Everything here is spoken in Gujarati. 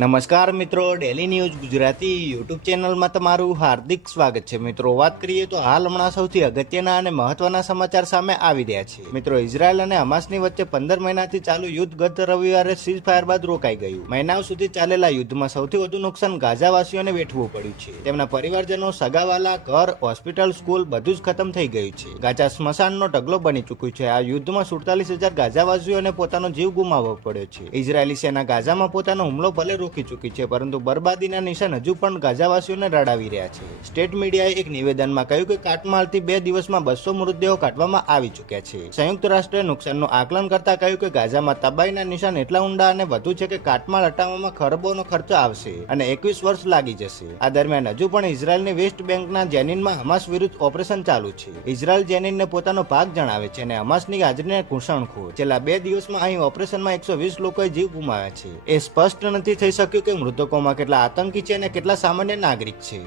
નમસ્કાર મિત્રો, ડેલી ન્યૂઝ ગુજરાતી યુટ્યુબ ચેનલમાં તમારું હાર્દિક સ્વાગત છે. મિત્રો, વાત કરીએ તો હાલ હમણાં સૌથી અગત્યના અને મહત્વના સમાચાર સામે આવી રહ્યા છે. મિત્રો, ઇઝરાયલ અને હમાસની વચ્ચે 15 મહિનાથી ચાલુ યુદ્ધ ગત રવિવારે સીઝ ફાયર બાદ રોકાઈ ગયું. મહિનાઓ સુધી ચાલેલા યુદ્ધમાં સૌથી વધુ નુકસાન ગાઝાવાસીઓને વેઠવું પડ્યું છે. તેમના પરિવારજનો, સગાવાલા, ઘર, હોસ્પિટલ, સ્કૂલ બધું જ ખતમ થઈ ગયું છે. ગાઝા સ્મશાનનો ઢગલો બની ચૂક્યું છે. આ યુદ્ધમાં 47,000 ગાઝાવાસીઓને પોતાનો જીવ ગુમાવવો પડ્યો છે. ઇઝરાયેલી સેના ગાઝામાં પોતાનો હુમલો ભલે રોકી ચૂકી છે, પરંતુ બરબાદીના નિશાન હજુ પણ ગાઝાવાસીઓને રડાવી રહ્યા છે. સ્ટેટ મીડિયાએ એક નિવેદનમાં કહ્યું કે કાટમાળથી 2 દિવસમાં 200 મૃતદેહો કાઢવામાં આવી ચૂક્યા છે. સંયુક્ત રાષ્ટ્રે નુકસાનનું આકલન કરતા કહ્યું કે ગાઝામાં તબાહીના નિશાન એટલા ઊંડા અને વધુ છે કે કાટમાળ હટાવવામાં ખરબોનો ખર્ચ આવશે અને 21 વર્ષ લાગી જશે. આ દરમિયાન હજુ પણ ઇઝરાયલની વેસ્ટ બેંકના જેનિનમાં હમાસ વિરુદ્ધ ઓપરેશન ચાલુ છે. ઇઝરાયલ જેનિનને પોતાનો ભાગ જણાવે છે અને હમાસની હાજરીને ઘૂસણખોર. છેલ્લા 2 દિવસમાં અહીં ઓપરેશનમાં 120 લોકોએ જીવ ગુમાવ્યા છે. એ સ્પષ્ટ નથી થઈ શક્યું કે મૃતકોમાં કેટલા આતંકી છે અને કેટલા સામાન્ય નાગરિક છે.